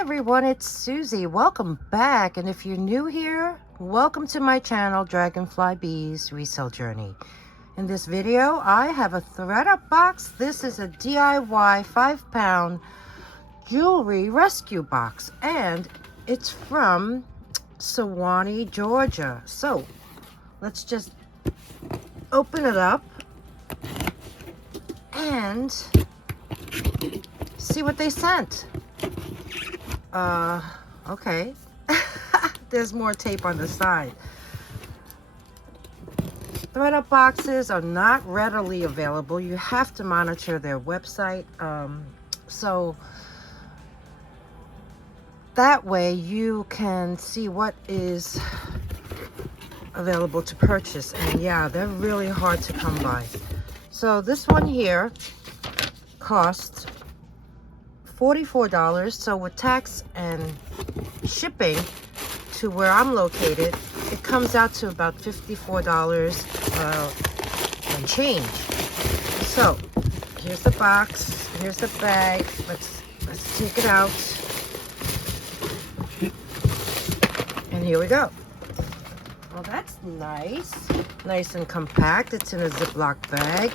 everyone, it's Susie. Welcome back, and if you're new here, welcome to my channel, Dragonfly Beez Resell Journey. In this video, I have a ThredUP box. This is a DIY 5-pound jewelry rescue box, and it's from Suwanee, Georgia. So let's just open it up and see what they sent. Okay. There's more tape on the side. ThredUP boxes are not readily available. You have to monitor their website. So that way you can see what is available to purchase. And yeah, they're really hard to come by. So this one here costs $44. So with tax and shipping to where I'm located, it comes out to about $54 and change. So here's the box, here's the bag. Let's take it out. And here we go. Well, that's nice and compact. It's in a Ziploc bag.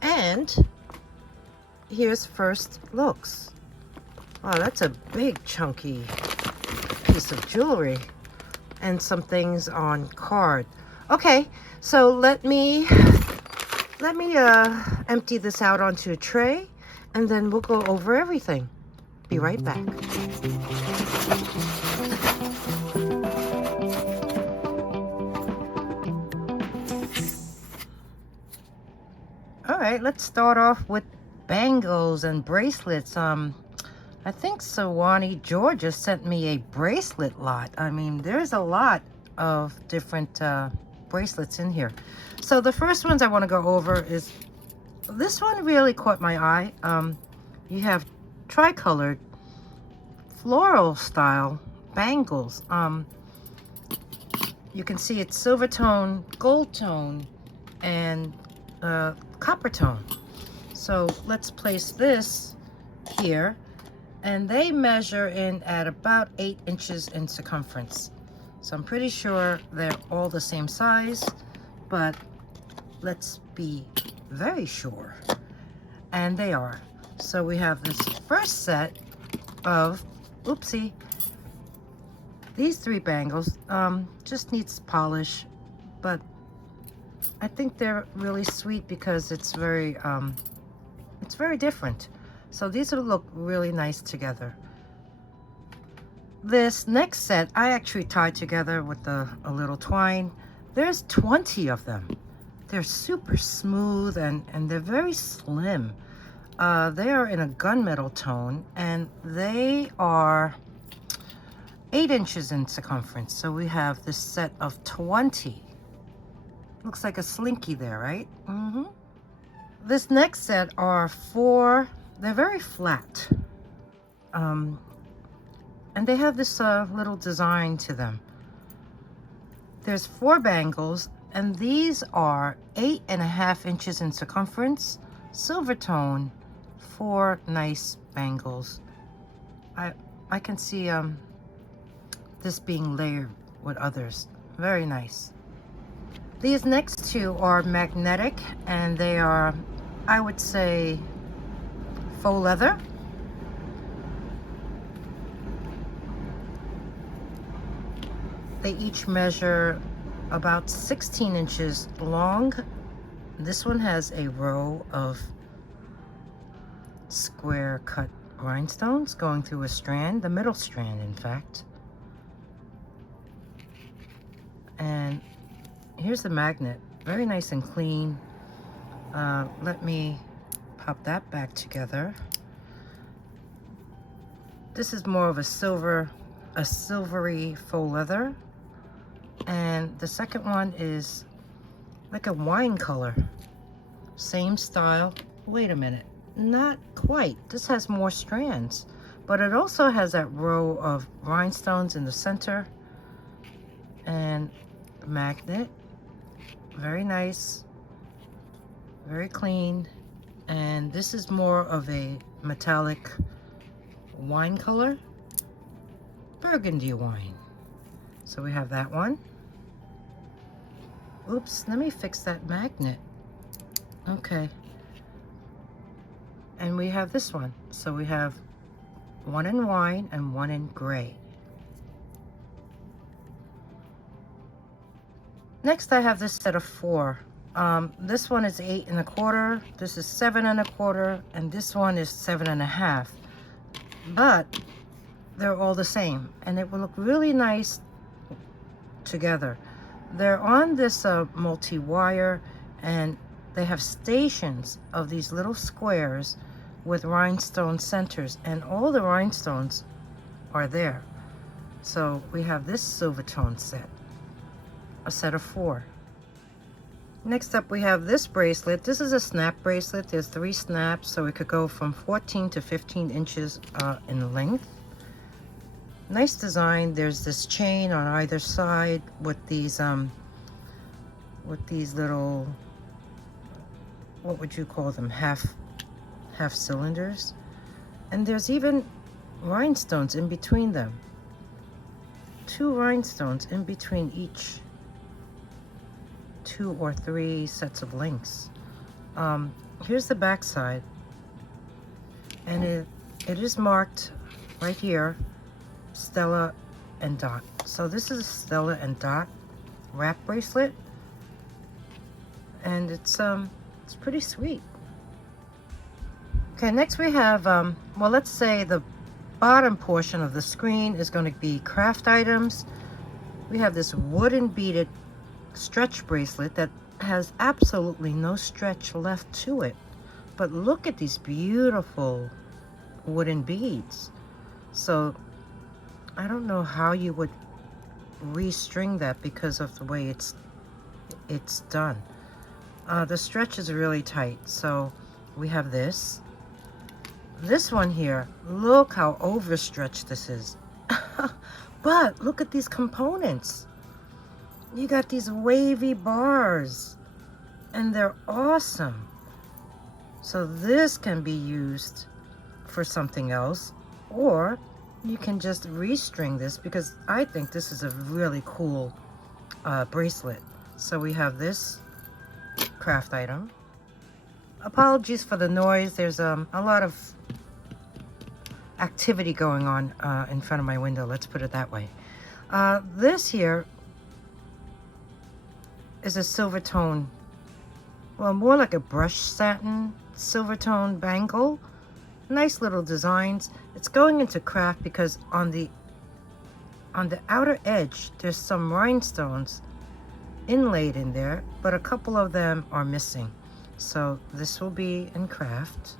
And here's first looks. Wow, that's a big chunky piece of jewelry and some things on card. Okay, so let me empty this out onto a tray, and then we'll go over everything. Be right back. All right, let's start off with bangles and bracelets. I think Suwanee, Georgia sent me a bracelet lot. I mean, there's a lot of different bracelets in here. So the first ones I want to go over is, this one really caught my eye. You have tricolored floral style bangles. You can see it's silver tone, gold tone, and copper tone. So let's place this here, and they measure in at about 8 inches in circumference. So I'm pretty sure they're all the same size, but let's be very sure. And they are. So we have this first set of, oopsie, these 3 bangles. Just needs polish, but I think they're really sweet because it's very different. So these will look really nice together. This next set I actually tied together with a little twine. There's 20 of them. They're super smooth and they're very slim. They are in a gunmetal tone, and they are 8 inches in circumference. So we have this set of 20. Looks like a slinky there, right? Mm-hmm. This next set are 4. They're very flat. And they have this little design to them. There's 4 bangles, and these are 8.5 inches in circumference. Silvertone, 4 nice bangles. I can see this being layered with others. Very nice. These next 2 are magnetic, and they are, I would say, faux leather. They each measure about 16 inches long. This one has a row of square cut rhinestones going through a strand, the middle strand, in fact. And here's the magnet, very nice and clean. Let me pop that back together. This is more of a silvery faux leather. And the second one is like a wine color. Same style. Wait a minute, not quite. This has more strands, but it also has that row of rhinestones in the center. And the magnet, very nice, very clean. And this is more of a metallic wine color, burgundy wine. So we have that one. Oops, let me fix that magnet. Okay. And we have this one. So we have one in wine and one in gray. Next, I have this set of 4. This one is 8 1/4. This is 7 1/4, and this one is 7 1/2. But they're all the same, and it will look really nice together. They're on this multi-wire, and they have stations of these little squares with rhinestone centers, and all the rhinestones are there. So we have this Silvertone set, a set of 4. Next up, we have this bracelet. This is a snap bracelet. There's 3 snaps, so it could go from 14 to 15 inches in length. Nice design. There's this chain on either side with these little, what would you call them, half cylinders, and there's even rhinestones in between them. 2 rhinestones in between each 2 or 3 sets of links. Here's the back side, and it is marked right here, Stella and Dot. So this is a Stella and Dot wrap bracelet, and it's pretty sweet. Okay, next we have well, let's say the bottom portion of the screen is going to be craft items. We have this wooden beaded stretch bracelet that has absolutely no stretch left to it, but look at these beautiful wooden beads. So I don't know how you would restring that because of the way it's done. The stretch is really tight. So we have this one here. Look how overstretched this is. But look at these components. You got these wavy bars, and they're awesome. So this can be used for something else, or you can just restring this, because I think this is a really cool bracelet. So we have this craft item. Apologies for the noise. There's a lot of activity going on in front of my window, let's put it that way. This here is a Silvertone, well, more like a brushed satin Silvertone bangle. Nice little designs. It's going into craft because on the outer edge there's some rhinestones inlaid in there, but a couple of them are missing. So this will be in craft.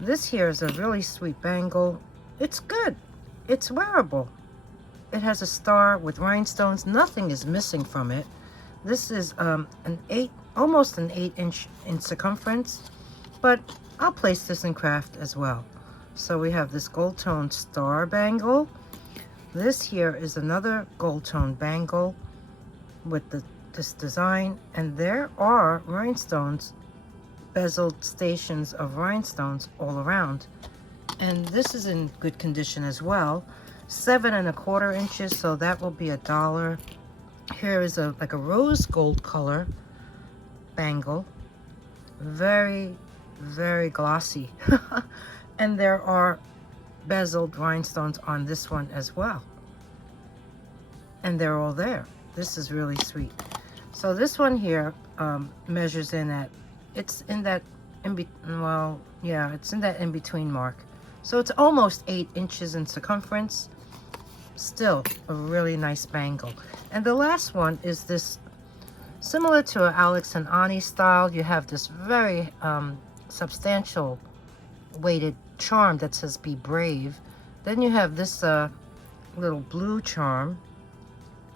This here is a really sweet bangle. It's good. It's wearable. It has a star with rhinestones. Nothing is missing from it. This is almost an 8-inch in circumference, but I'll place this in craft as well. So we have this gold tone star bangle. This here is another gold tone bangle with this design, and there are rhinestones, bezeled stations of rhinestones all around. And this is in good condition as well. 7 1/4 inches, so that will be $1. Here is like a rose gold color bangle, very, very glossy. And there are bezeled rhinestones on this one as well, and they're all there. This is really sweet. So this one here measures in at, it's in that it's in that in-between mark. So it's almost 8 inches in circumference. Still a really nice bangle. And the last one is this, similar to an Alex and Ani style. You have this very substantial weighted charm that says "Be Brave." Then you have this little blue charm,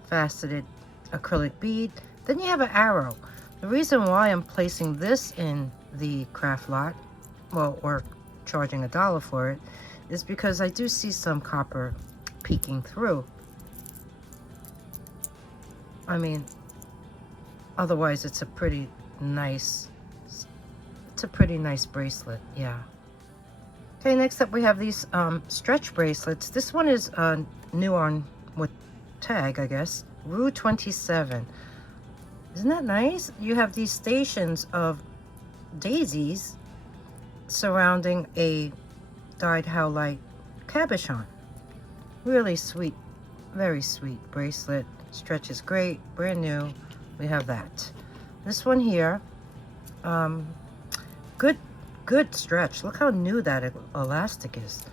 faceted acrylic bead. Then you have an arrow. The reason why I'm placing this in the craft lot, well, or charging $1 for it, is because I do see some copper peeking through. I mean, otherwise it's a pretty nice bracelet. Yeah. Okay, next up we have these stretch bracelets. This one is new on with tag, I guess. Rue 27. Isn't that nice? You have these stations of daisies surrounding a dyed howlite cabochon. Really sweet, very sweet bracelet. Stretch is great, brand new. We have that. This one here, good stretch. Look how new that elastic is.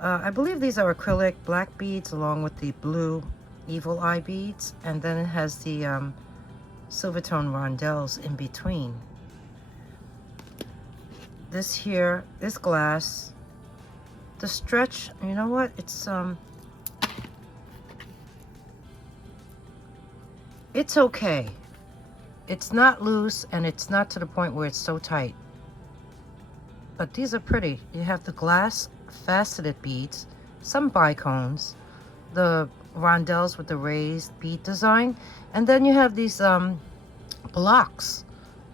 I believe these are acrylic black beads along with the blue evil eye beads, and then it has the Silvertone rondelles in between. This here is glass. The stretch, you know what? It's okay. It's not loose and it's not to the point where it's so tight. But these are pretty. You have the glass faceted beads, some bicones, the rondelles with the raised bead design, and then you have these blocks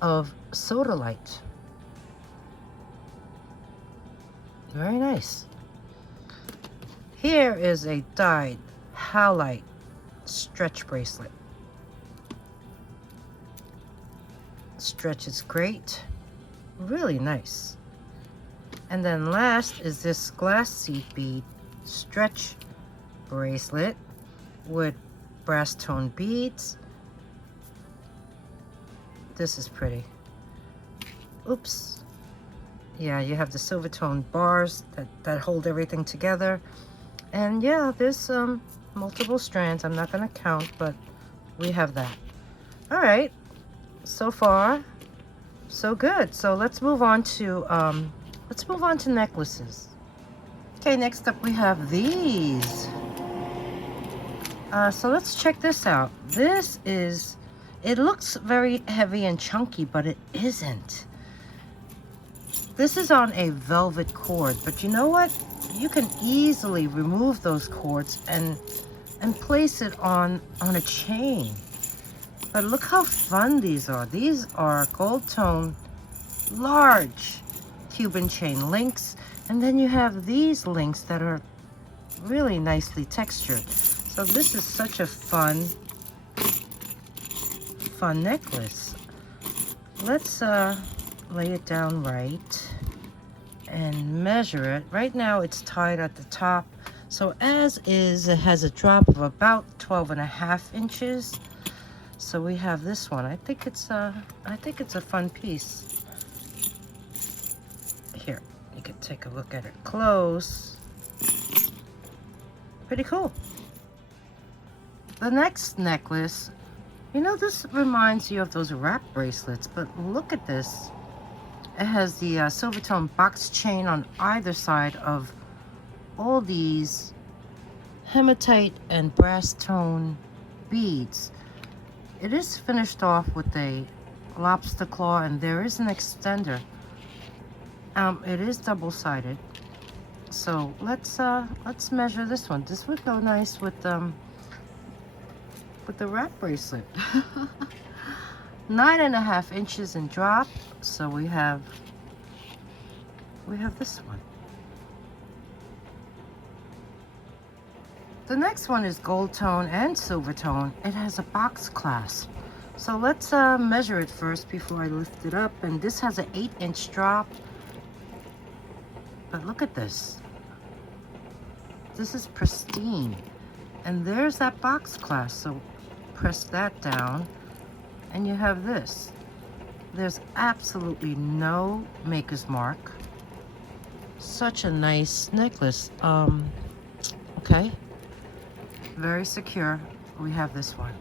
of sodalite. Very nice. Here is a dyed howlite stretch bracelet. Stretch is great, really nice. And then last is this glass seed bead stretch bracelet with brass tone beads. This is pretty. Oops. Yeah, you have the Silvertone bars that hold everything together. And yeah, there's multiple strands. I'm not gonna count, but we have that. All right, so far, so good. So let's move on to necklaces. Okay, next up we have these. So let's check this out. It looks very heavy and chunky, but it isn't. This is on a velvet cord, but you know what? You can easily remove those cords and place it on a chain. But look how fun these are. These are gold tone, large Cuban chain links, and then you have these links that are really nicely textured. So this is such a fun necklace. Let's lay it down right and measure it. Right now it's tied at the top, so as is, it has a drop of about 12.5 inches. So we have this one. I think it's a fun piece. Here, you can take a look at it close. Pretty cool. The next necklace, you know, this reminds you of those wrap bracelets, but look at this. It has the Silvertone box chain on either side of all these hematite and brass tone beads. It is finished off with a lobster claw, and there is an extender. It is double-sided. So let's measure this one. This would go nice with the wrap bracelet. 9.5 inches in drop. So we have this one. The next one is gold tone and silver tone. It has a box clasp. So let's measure it first before I lift it up. And this has an 8-inch drop. But look at this. This is pristine. And there's that box clasp. So press that down and you have this. There's absolutely no maker's mark. Such a nice necklace. Okay. Very secure. We have this one.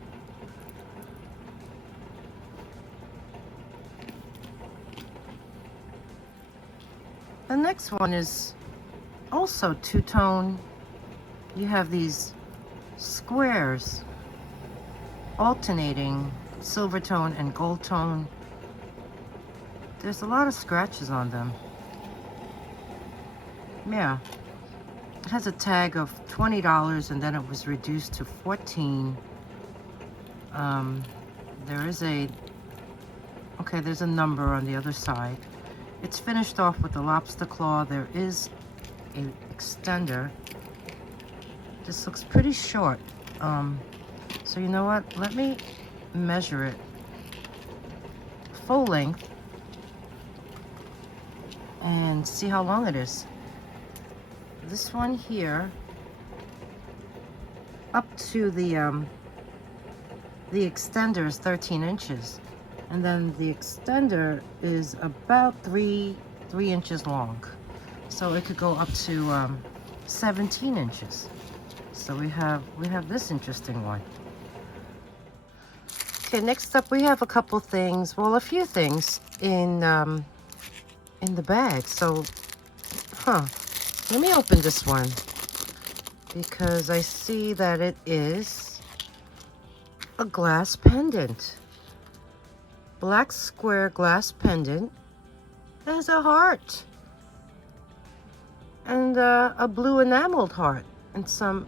The next one is also two-tone. You have these squares alternating silver tone and gold tone. There's a lot of scratches on them. Yeah. It has a tag of $20 and then it was reduced to $14. There's a number on the other side. It's finished off with the lobster claw. There is an extender. This looks pretty short. So you know what? Let me measure it full length and see how long it is. This one here, up to the extender is 13 inches. And then the extender is about three inches long. So it could go up to 17 inches. So we have this interesting one. Okay, next up we have a couple things, well, a few things in the bag. So, let me open this one because I see that it is a glass pendant. Black square glass pendant. There's a heart and a blue enameled heart and some,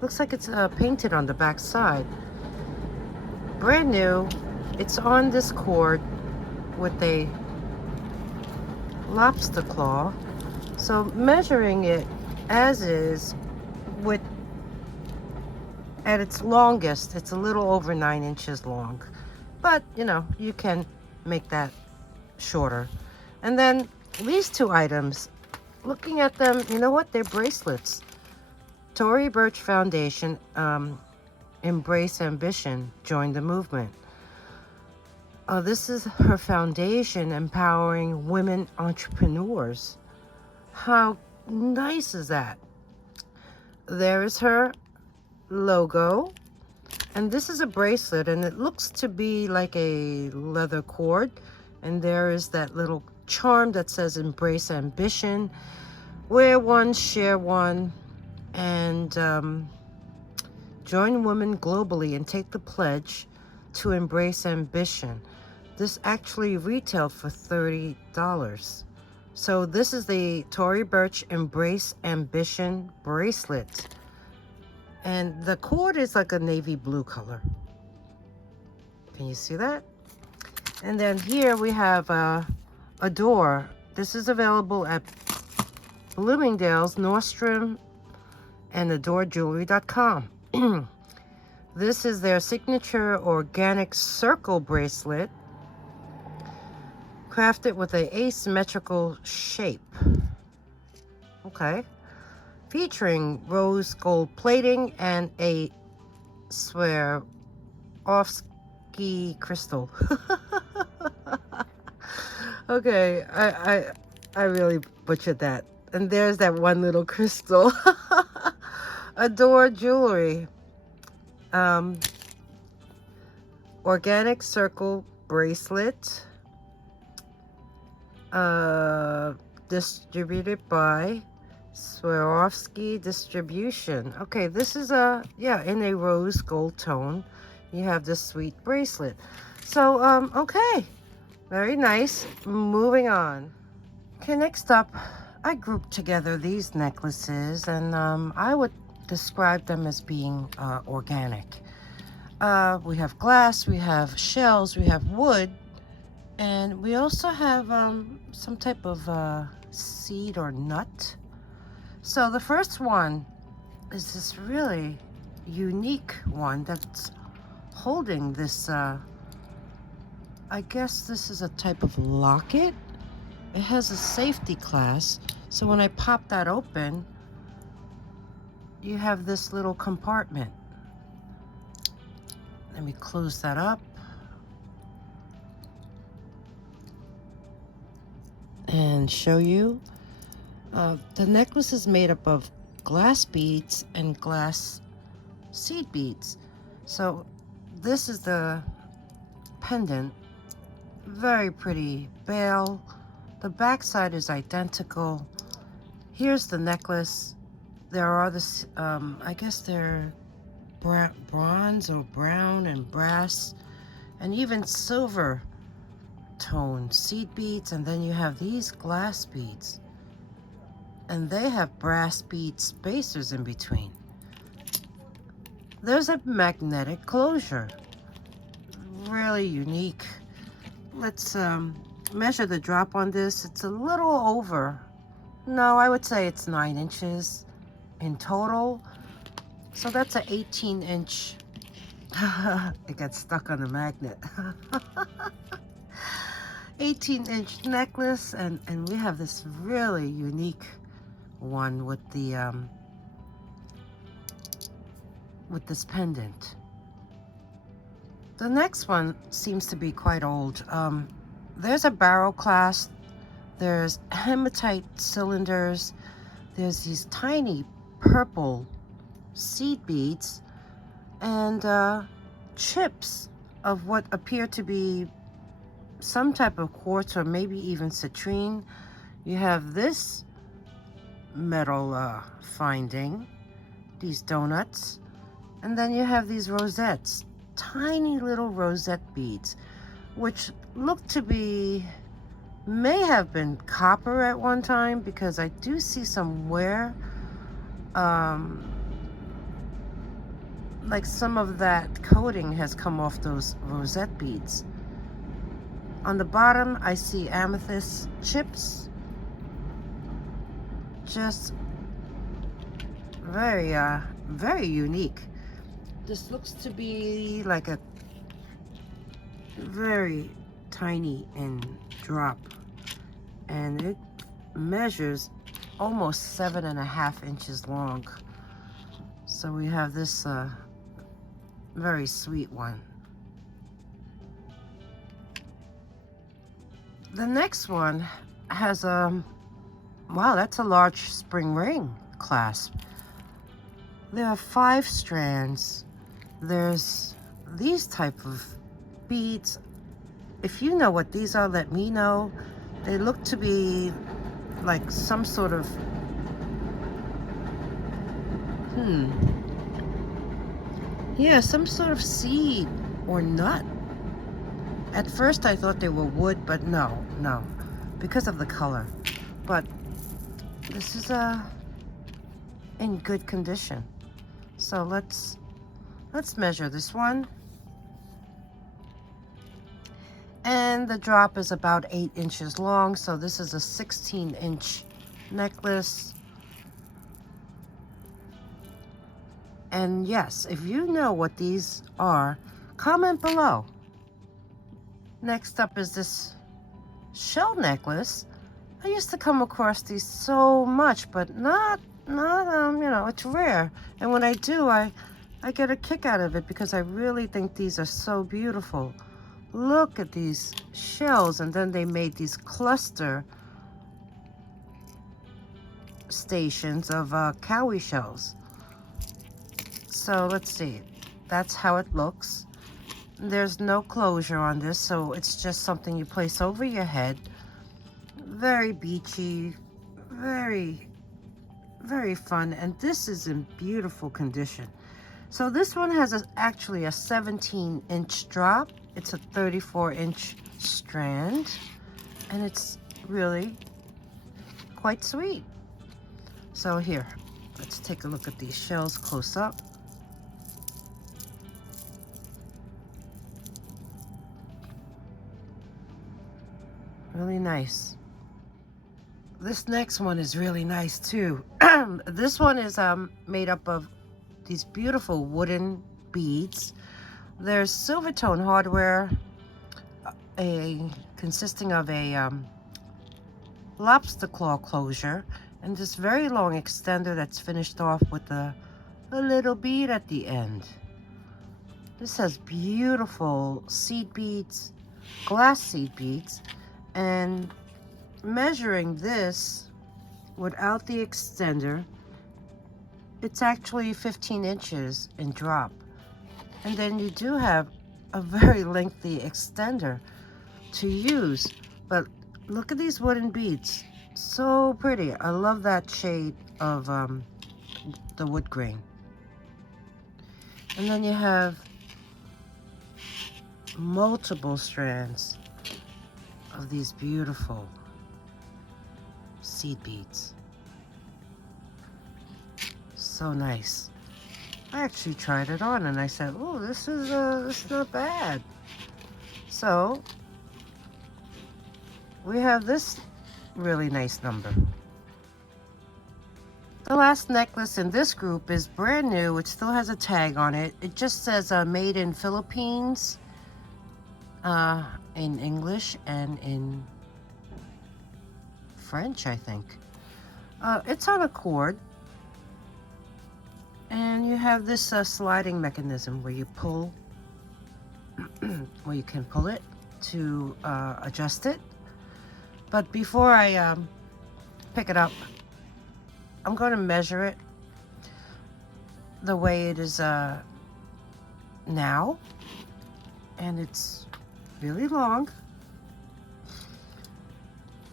looks like it's painted on the back side. Brand new. It's on this cord with a lobster claw. So measuring it as is, with at its longest, it's a little over 9 inches long. But, you know, you can make that shorter. And then these two items, looking at them, you know what? They're bracelets. Tory Burch Foundation, Embrace Ambition, join the movement. This is her foundation empowering women entrepreneurs. How nice is that? There is her logo. And this is a bracelet, and it looks to be like a leather cord. And there is that little charm that says Embrace Ambition. Wear one, share one, and join women globally and take the pledge to embrace ambition. This actually retailed for $30. So this is the Tory Burch Embrace Ambition bracelet. And the cord is like a navy blue color. Can you see that? And then here we have a door. This is available at Bloomingdale's, Nordstrom, and adoredjewelry.com. This is their signature organic circle bracelet, crafted with an asymmetrical shape. Okay. Featuring rose gold plating and a Swarovski crystal. Okay, I really butchered that. And there's that one little crystal. Adore Jewelry. Organic circle bracelet. Distributed by Swarovski Distribution. Okay, this is in a rose gold tone. You have this sweet bracelet. So, okay. Very nice. Moving on. Okay, next up, I grouped together these necklaces, and I would describe them as being organic. We have glass, we have shells, we have wood, and we also have some type of seed or nut. So the first one is this really unique one that's holding this, I guess this is a type of locket. It has a safety clasp, so when I pop that open, you have this little compartment. Let me close that up. And show you. The necklace is made up of glass beads and glass seed beads. So this is the pendant. Very pretty bail. The back side is identical. Here's the necklace. There are this, I guess they're bronze or brown and brass, and even silver tone seed beads. And then you have these glass beads, and they have brass bead spacers in between. There's a magnetic closure. Really unique. Let's measure the drop on this. It's a little over No, I would say it's 9 inches in total. So that's an 18-inch. It got stuck on the magnet. 18-inch necklace, and we have this really unique one with this pendant. The next one seems to be quite old. There's a barrel clasp, there's hematite cylinders, there's these tiny purple seed beads, and chips of what appear to be some type of quartz or maybe even citrine. You have this metal finding, these donuts, and then you have these rosettes, tiny little rosette beads, which look to be, may have been copper at one time, because I do see some wear, like some of that coating has come off those rosette beads. On the bottom, I see amethyst chips. Just very, very unique. This looks to be like a very tiny in drop, and it measures almost 7.5 inches long. So we have this very sweet one. The next one has a, wow, that's a large spring ring clasp. There are 5 strands. There's these type of beads. If you know what these are, let me know. They look to be like some sort of, yeah, some sort of seed or nut. At first I thought they were wood, but no, because of the color. But this is in good condition. So let's measure this one. And the drop is about 8 inches long, so this is a 16-inch necklace. And yes, if you know what these are, comment below. Next up is this shell necklace. I used to come across these so much, but not you know, it's rare. And when I do, I get a kick out of it, because I really think these are so beautiful. Look at these shells, and then they made these cluster stations of cowrie shells. So let's see, that's how it looks. There's no closure on this, so it's just something you place over your head. Very beachy, very, very fun, and this is in beautiful condition. So this one has actually a 17-inch drop. It's a 34-inch strand, and it's really quite sweet. So here, let's take a look at these shells close up. Really nice. This next one is really nice too. This one is made up of these beautiful wooden beads. There's Silvertone hardware, consisting of a lobster claw closure, and this very long extender that's finished off with a little bead at the end. This has beautiful seed beads, glass seed beads, and measuring this without the extender, it's actually 15 inches in drop. And then you do have a very lengthy extender to use. But look at these wooden beads, so pretty. I love that shade of the wood grain. And then you have multiple strands of these beautiful seed beads. So nice. I actually tried it on and I said, oh, this is not bad. So we have this really nice number. The last necklace in this group is brand new. It still has a tag on it. It just says made in Philippines in English and in French, I think. It's on a cord. And you have this sliding mechanism where you pull, where you can pull it to adjust it. But before I pick it up, I'm going to measure it the way it is now. And it's really long.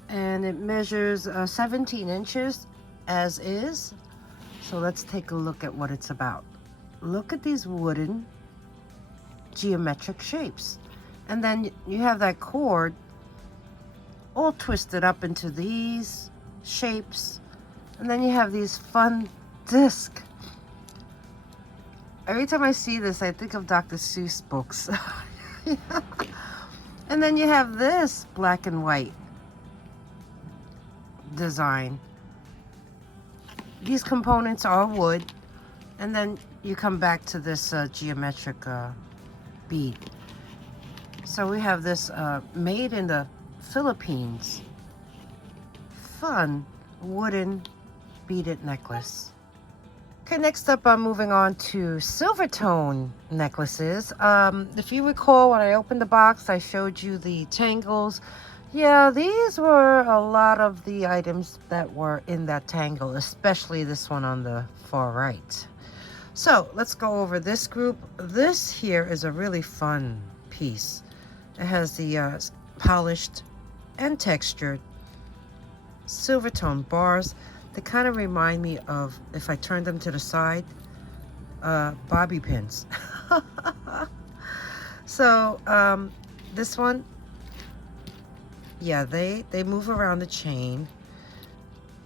And it measures 17 inches as is. So let's take a look at what it's about. Look at these wooden geometric shapes. And then you have that cord all twisted up into these shapes. And then you have these fun discs. Every time I see this, I think of Dr. Seuss books. And then you have this black and white design. These components are wood, and then you come back to this geometric bead. So we have this made in the Philippines, fun wooden beaded necklace. Okay, next up I'm moving on to Silvertone Necklaces. If you recall, when I opened the box, I showed you the tangles. Yeah, these were a lot of the items that were in that tangle, especially this one on the far right. So let's go over this group. This here is a really fun piece. It has the polished and textured Silvertone bars. They kind of remind me of, if I turn them to the side, bobby pins. So this one, yeah, they move around the chain.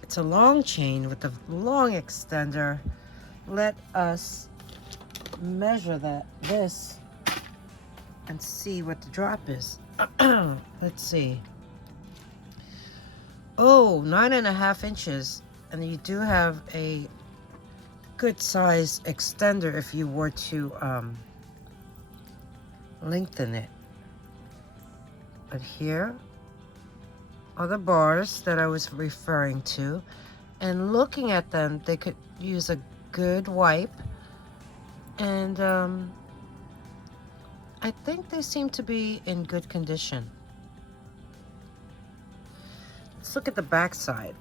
It's a long chain with a long extender. Let us measure this and see what the drop is. Let's see. Oh, 9.5 inches. And you do have a good size extender if you were to lengthen it. But here are the bars that I was referring to, and looking at them, they could use a good wipe, and I think they seem to be in good condition. Let's look at the back side.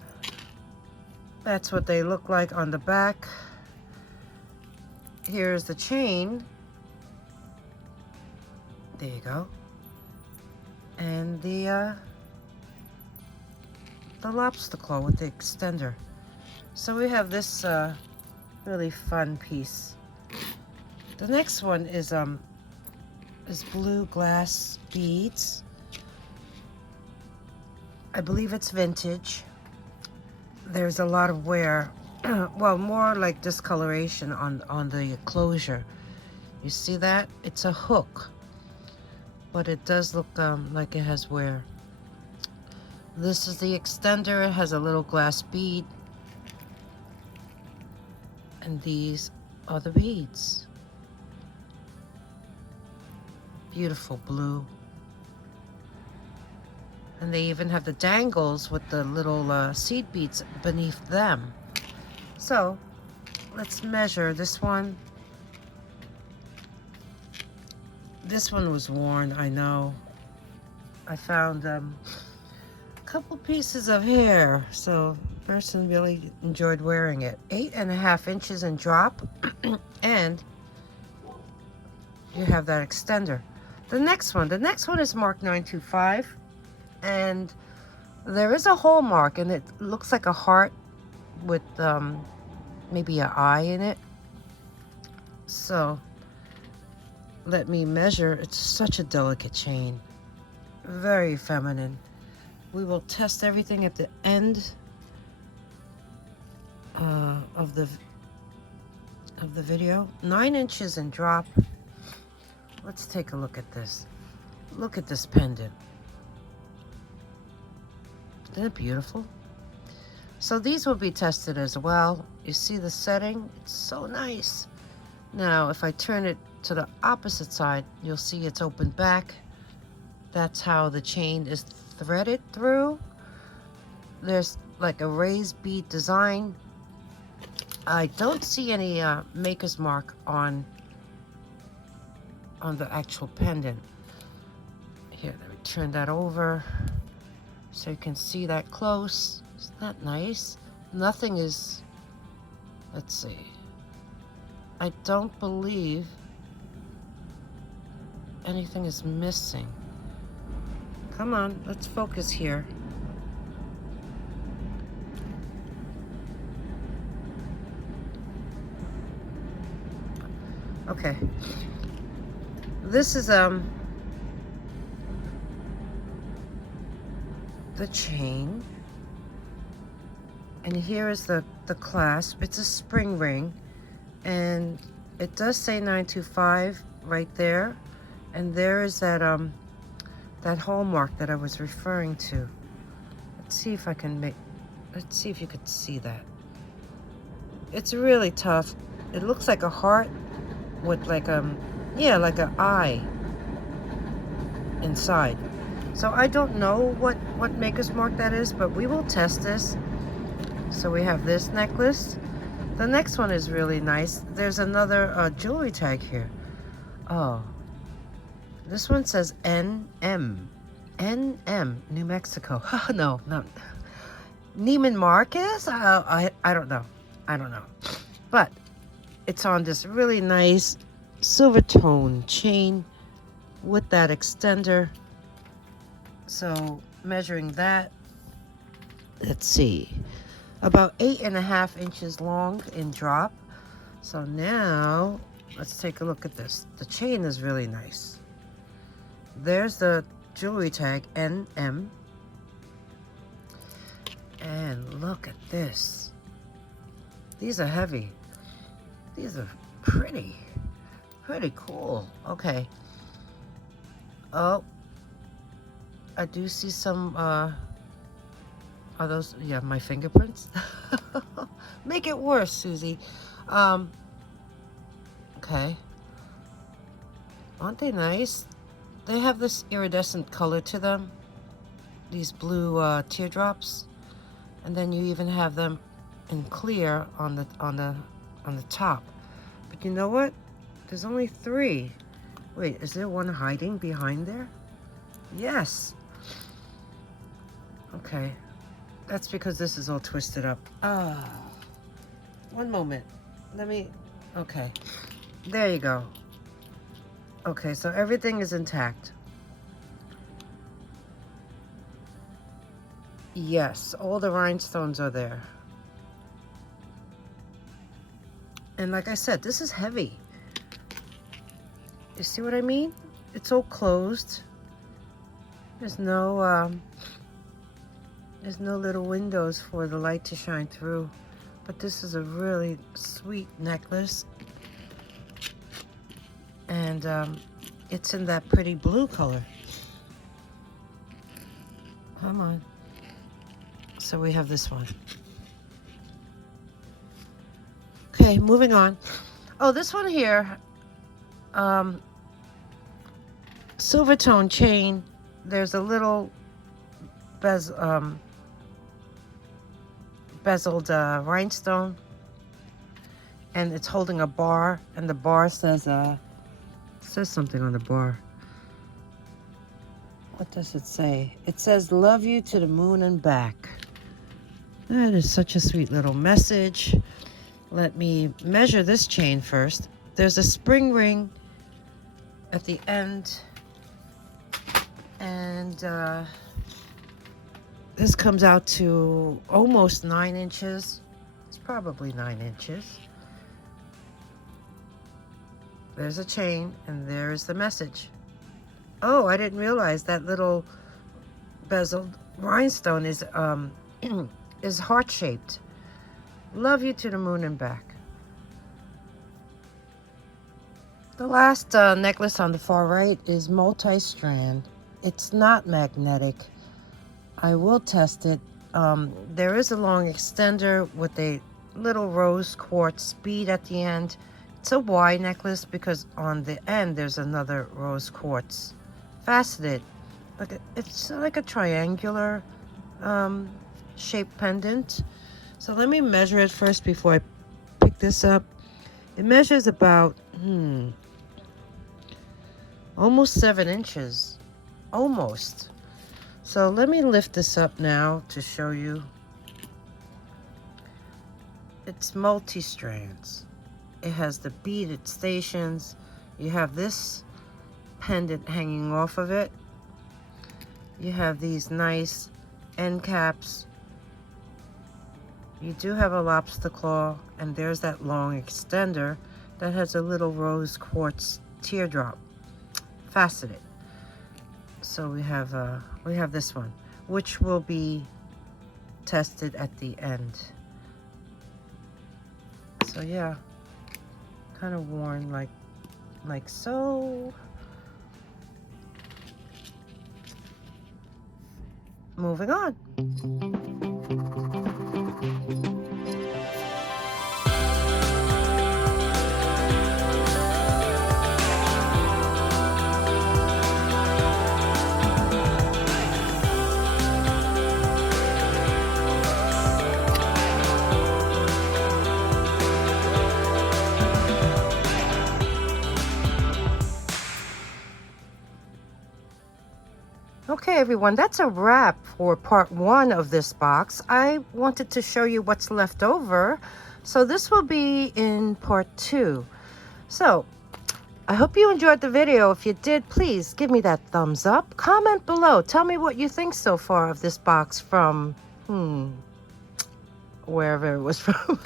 That's what they look like on the back. Here's the chain. There you go. And the lobster claw with the extender. So we have this really fun piece. The next one is blue glass beads. I believe it's vintage. There's a lot of wear, well, more like discoloration on the closure. You see that? It's a hook, but it does look like it has wear. This is the extender. It has a little glass bead, and these are the beads. Beautiful blue. And they even have the dangles with the little seed beads beneath them. So let's measure this one. This one was worn, I know. I found a couple pieces of hair, so the person really enjoyed wearing it. 8.5 inches in drop, and you have that extender. The next one is marked 925. And there is a hole mark, and it looks like a heart with maybe an eye in it. So let me measure. It's such a delicate chain, very feminine. We will test everything at the end of the video. 9 inches in drop. Let's take a look at this. Look at this pendant. Isn't it beautiful? So these will be tested as well. You see the setting? It's so nice. Now, if I turn it to the opposite side, you'll see it's open back. That's how the chain is threaded through. There's like a raised bead design. I don't see any maker's mark on the actual pendant. Here, let me turn that over so you can see that close. Isn't that nice? Nothing is, let's see. I don't believe anything is missing. Come on, let's focus here. Okay. This is the chain. And here is the clasp. It's a spring ring. And it does say 925 right there. And there is that that hallmark that I was referring to. Let's see if I can make, let's see if you could see that. It's really tough. It looks like a heart with like yeah, like an eye inside. So I don't know what maker's mark that is, but we will test this. So we have this necklace. The next one is really nice. There's another jewelry tag here. Oh, this one says NM. NM, New Mexico. No, no. Neiman Marcus? I don't know. I don't know. But it's on this really nice Silvertone chain with that extender. So measuring that, let's see, about 8.5 inches long in drop. So now let's take a look at this. The chain is really nice. There's the jewelry tag NM. And look at this. These are heavy. These are pretty cool. Okay. Oh, I do see some, are those, yeah, my fingerprints? Make it worse, Susie. Okay. Aren't they nice? They have this iridescent color to them. These blue teardrops. And then you even have them in clear on the top. But you know what? There's only 3. Wait, is there one hiding behind there? Yes. Okay. That's because this is all twisted up. One moment. Let me, okay. There you go. Okay, so everything is intact. Yes, all the rhinestones are there. And like I said, this is heavy. You see what I mean? It's all closed. There's no little windows for the light to shine through. But this is a really sweet necklace. And it's in that pretty blue color. Come on. So we have this one. Okay, moving on. Oh, this one here, Silvertone chain. There's a little bezeled rhinestone, and it's holding a bar, and the bar says something on the bar. What does it say? It says, "Love you to the moon and back." That is such a sweet little message. Let me measure this chain first. There's a spring ring at the end. And this comes out to almost 9 inches. It's probably 9 inches. There's a chain, and there's the message. Oh, I didn't realize that little bezeled rhinestone is is heart-shaped. Love you to the moon and back. The last necklace on the far right is multi-strand. It's not magnetic. I will test it. There is a long extender with a little rose quartz bead at the end. It's a Y necklace because on the end there's another rose quartz faceted. It's like a triangular shaped pendant. So let me measure it first before I pick this up. It measures about almost 7 inches. Almost. So let me lift this up now to show you. It's multi-strands. It has the beaded stations. You have this pendant hanging off of it. You have these nice end caps. You do have a lobster claw, and there's that long extender that has a little rose quartz teardrop faceted. So we have this one, which will be tested at the end. So yeah, kind of worn like so. Moving on. Okay, everyone, that's a wrap for part 1 of this box. I wanted to show you what's left over, so this will be in part 2. So I hope you enjoyed the video. If you did, please give me that thumbs up. Comment below. Tell me what you think so far of this box from wherever it was from.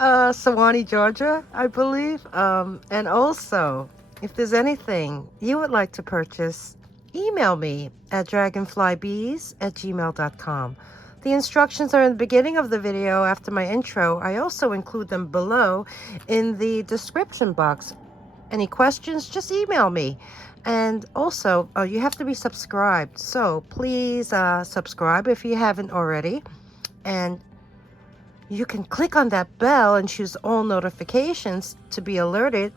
Suwanee, Georgia, I believe. And also, if there's anything you would like to purchase, email me at dragonflybeez@gmail.com. The instructions are in the beginning of the video after my intro. I also include them below in the description box. Any questions, just email me. And also, you have to be subscribed. So please subscribe if you haven't already. And you can click on that bell and choose all notifications to be alerted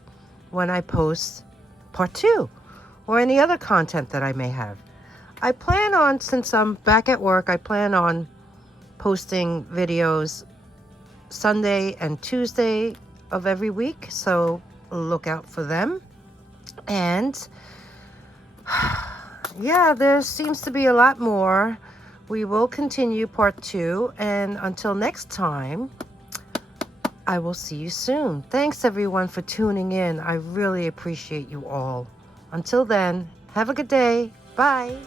when I post part 2 or any other content that I may have. I plan on, since I'm back at work, I plan on posting videos Sunday and Tuesday of every week, so look out for them. And yeah, there seems to be a lot more. We will continue part 2, and until next time, I will see you soon. Thanks everyone for tuning in. I really appreciate you all. Until then, have a good day. Bye.